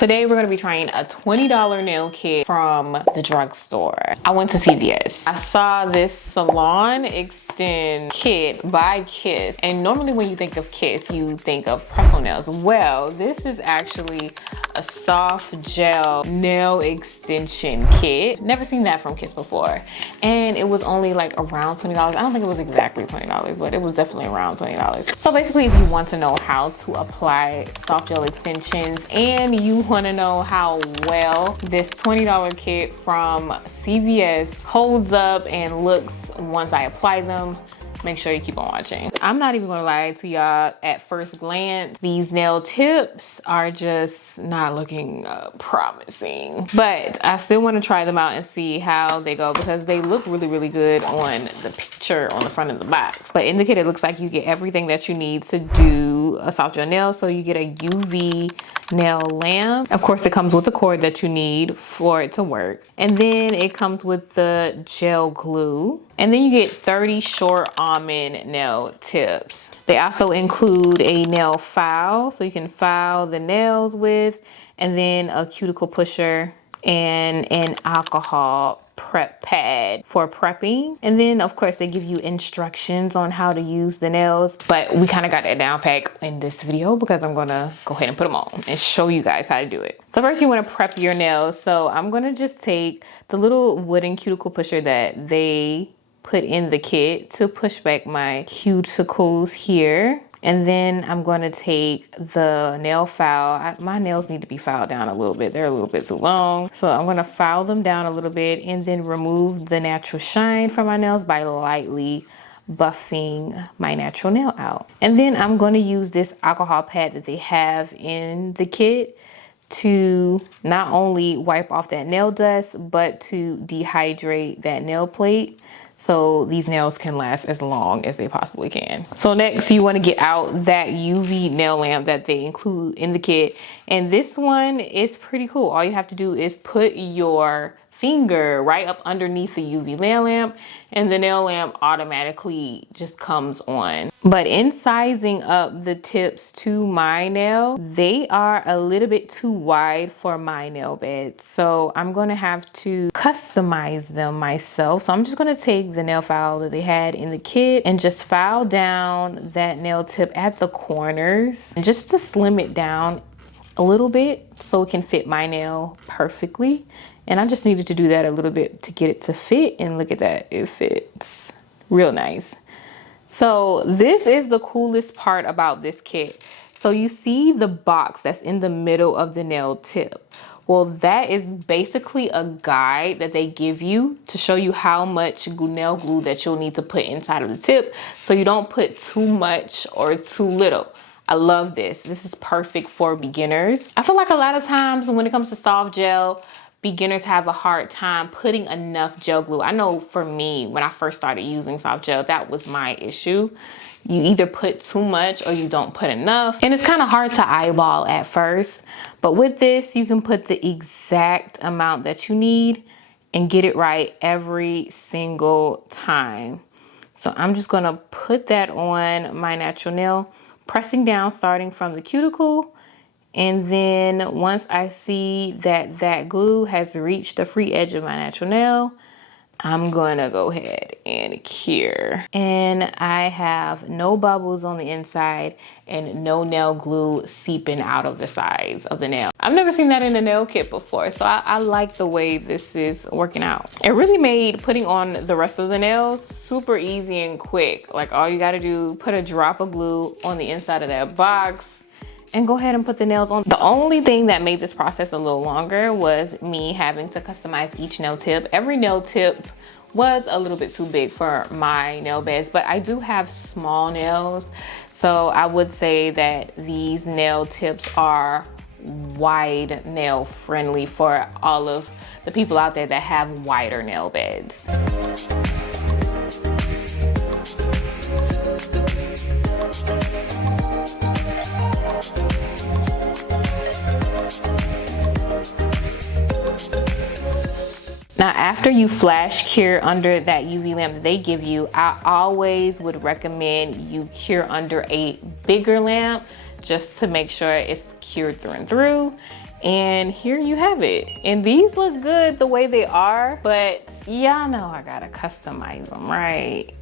Today we're going to be trying a $20 nail kit from the drugstore. I went to CVS. I saw this Salon Extend kit by Kiss, and normally when you think of Kiss you think of press-on nails. Well, this is actually a soft gel nail extension kit. Never seen that from Kiss before, and it was only like around $20. I don't think it was exactly $20, but it was definitely around $20. So basically, if you want to know how to apply soft gel extensions and you want to know how well this $20 kit from CVS holds up and looks once I apply them, make sure you keep on watching. I'm not even gonna lie to y'all, at first glance, these nail tips are just not looking promising. But I still wanna try them out and see how they go because they look really, really good on the picture on the front of the box. But in the kit, it looks like you get everything that you need to do a soft gel nail. So you get a UV nail lamp. Of course, it comes with the cord that you need for it to work. And then it comes with the gel glue. And then you get 30 short almond nail tips. They also include a nail file, so you can file the nails with, and then a cuticle pusher and an alcohol prep pad for prepping. And then of course they give you instructions on how to use the nails, but we kind of got that down pack in this video because I'm gonna go ahead and put them on and show you guys how to do it. So first you want to prep your nails. So I'm gonna just take the little wooden cuticle pusher that they put in the kit to push back my cuticles here. And then I'm going to take the nail file. My nails need to be filed down a little bit. They're a little bit too long. So I'm going to file them down a little bit and then remove the natural shine from my nails by lightly buffing my natural nail out. And then I'm going to use this alcohol pad that they have in the kit to not only wipe off that nail dust, but to dehydrate that nail plate, so these nails can last as long as they possibly can. So next you want to get out that UV nail lamp that they include in the kit. And this one is pretty cool. All you have to do is put your finger right up underneath the UV nail lamp and the nail lamp automatically just comes on. But in sizing up the tips to my nail, they are a little bit too wide for my nail bed. So I'm gonna have to customize them myself. So I'm just gonna take the nail file that they had in the kit and just file down that nail tip at the corners just to slim it down a little bit so it can fit my nail perfectly. And I just needed to do that a little bit to get it to fit, and look at that, it fits real nice. So this is the coolest part about this kit. So you see the box that's in the middle of the nail tip. Well, that is basically a guide that they give you to show you how much nail glue that you'll need to put inside of the tip, so you don't put too much or too little. I love this. This is perfect for beginners. I feel like a lot of times when it comes to soft gel, beginners have a hard time putting enough gel glue. I know for me, when I first started using soft gel, that was my issue. You either put too much or you don't put enough. And it's kind of hard to eyeball at first. But with this, you can put the exact amount that you need and get it right every single time. So I'm just gonna put that on my natural nail, pressing down starting from the cuticle. And then once I see that that glue has reached the free edge of my natural nail, I'm gonna go ahead and cure. And I have no bubbles on the inside and no nail glue seeping out of the sides of the nail. I've never seen that in a nail kit before, so I like the way this is working out. It really made putting on the rest of the nails super easy and quick. Like all you gotta do, put a drop of glue on the inside of that box and go ahead and put the nails on. The only thing that made this process a little longer was me having to customize each nail tip. Every nail tip was a little bit too big for my nail beds, but I do have small nails. So I would say that these nail tips are wide nail friendly for all of the people out there that have wider nail beds. Now, after you flash cure under that UV lamp that they give you, I always would recommend you cure under a bigger lamp just to make sure it's cured through and through. And here you have it. And these look good the way they are, but y'all know I gotta customize them, right?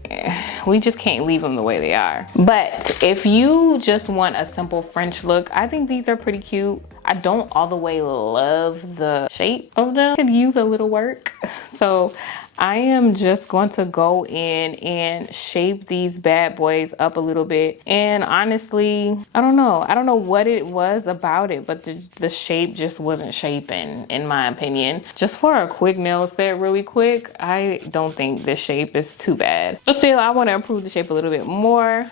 We just can't leave them the way they are. But if you just want a simple French look, I think these are pretty cute. I don't all the way love the shape of them. Could use a little work. So I am just going to go in and shape these bad boys up a little bit. And honestly, I don't know what it was about it, but the shape just wasn't shaping, in my opinion. Just for a quick nail set really quick, I don't think this shape is too bad. But still, I want to improve the shape a little bit more.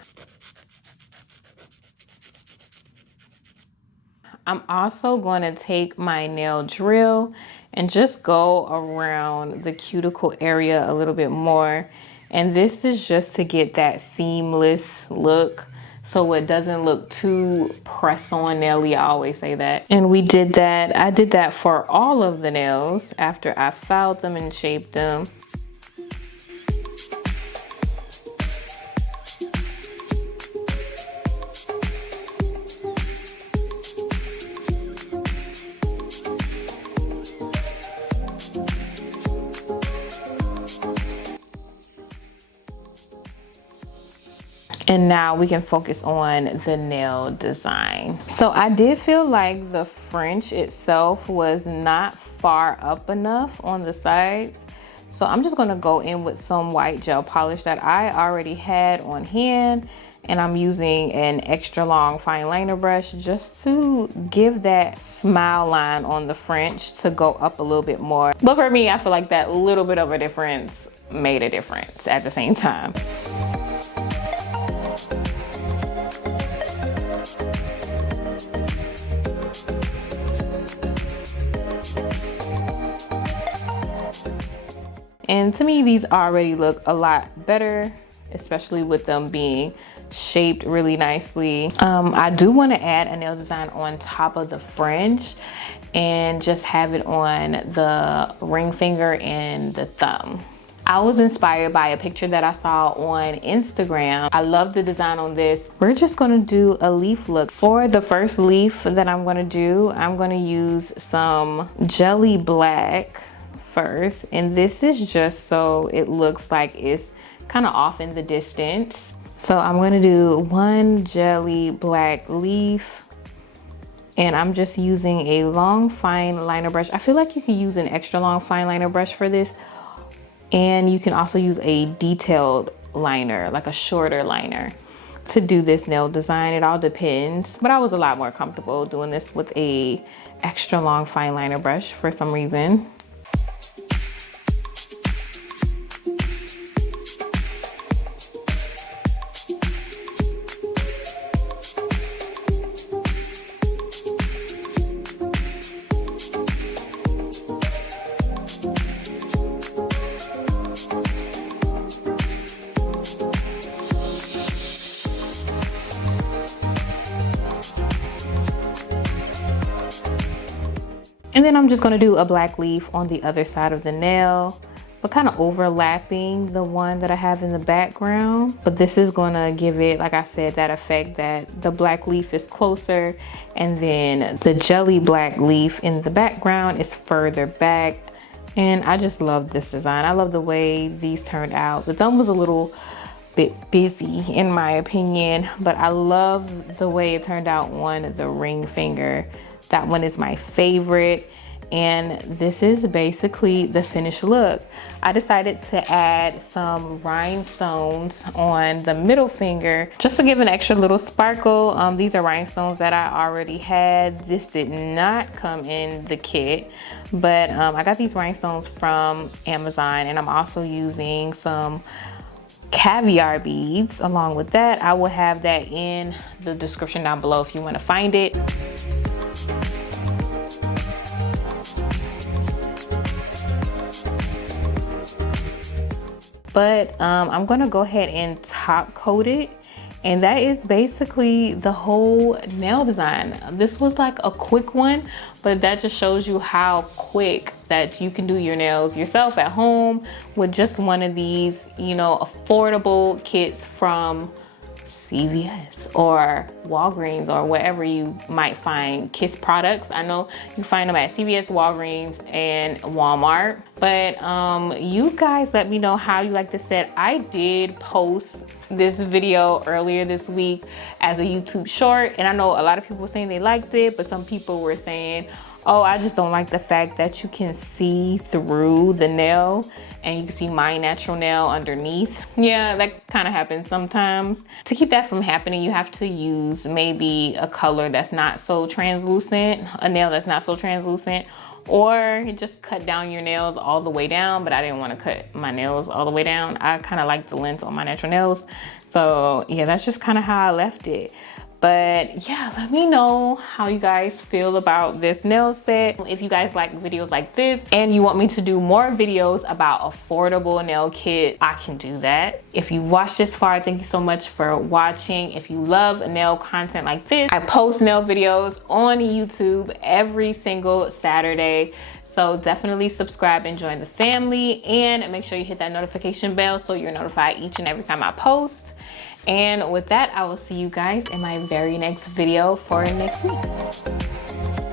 I'm also going to take my nail drill and just go around the cuticle area a little bit more. And this is just to get that seamless look so it doesn't look too press on naily. I always say that. And we did that. I did that for all of the nails after I filed them and shaped them. And now we can focus on the nail design. So I did feel like the French itself was not far up enough on the sides. So I'm just gonna go in with some white gel polish that I already had on hand. And I'm using an extra long fine liner brush just to give that smile line on the French to go up a little bit more. But for me, I feel like that little bit of a difference made a difference at the same time. And to me, these already look a lot better, especially with them being shaped really nicely. I do want to add a nail design on top of the French and just have it on the ring finger and the thumb. I was inspired by a picture that I saw on Instagram. I love the design on this. We're just gonna do a leaf look. For the first leaf that I'm gonna do, I'm gonna use some jelly black first. And this is just so it looks like it's kind of off in the distance. So I'm gonna do one jelly black leaf. And I'm just using a long fine liner brush. I feel like you could use an extra long fine liner brush for this. And you can also use a detailed liner, like a shorter liner, to do this nail design. It all depends. But I was a lot more comfortable doing this with a extra long fine liner brush for some reason. And then I'm just gonna do a black leaf on the other side of the nail, but kind of overlapping the one that I have in the background. But this is gonna give it, like I said, that effect that the black leaf is closer and then the jelly black leaf in the background is further back. And I just love this design. I love the way these turned out. The thumb was a little bit busy in my opinion, but I love the way it turned out on the ring finger. That one is my favorite. And this is basically the finished look. I decided to add some rhinestones on the middle finger just to give an extra little sparkle. These are rhinestones that I already had. This did not come in the kit, but I got these rhinestones from Amazon, and I'm also using some caviar beads along with that. I will have that in the description down below if you want to find it. But I'm gonna go ahead and top coat it. And that is basically the whole nail design. This was like a quick one, but that just shows you how quick that you can do your nails yourself at home with just one of these, you know, affordable kits from CVS or Walgreens or wherever you might find Kiss products. I know you find them at CVS, Walgreens, and Walmart. But you guys let me know how you like the set. I did post this video earlier this week as a YouTube short, and I know a lot of people were saying they liked it, but some people were saying, oh, I just don't like the fact that you can see through the nail and you can see my natural nail underneath. Yeah, that kind of happens sometimes. To keep that from happening, you have to use maybe a color that's not so translucent, a nail that's not so translucent, or just cut down your nails all the way down. But I didn't want to cut my nails all the way down. I kind of like the length on my natural nails. So yeah, that's just kind of how I left it. But yeah, let me know how you guys feel about this nail set. If you guys like videos like this and you want me to do more videos about affordable nail kits, I can do that. If you watched this far, thank you so much for watching. If you love nail content like this, I post nail videos on YouTube every single Saturday. So definitely subscribe and join the family, and make sure you hit that notification bell so you're notified each and every time I post. And with that, I will see you guys in my very next video for next week.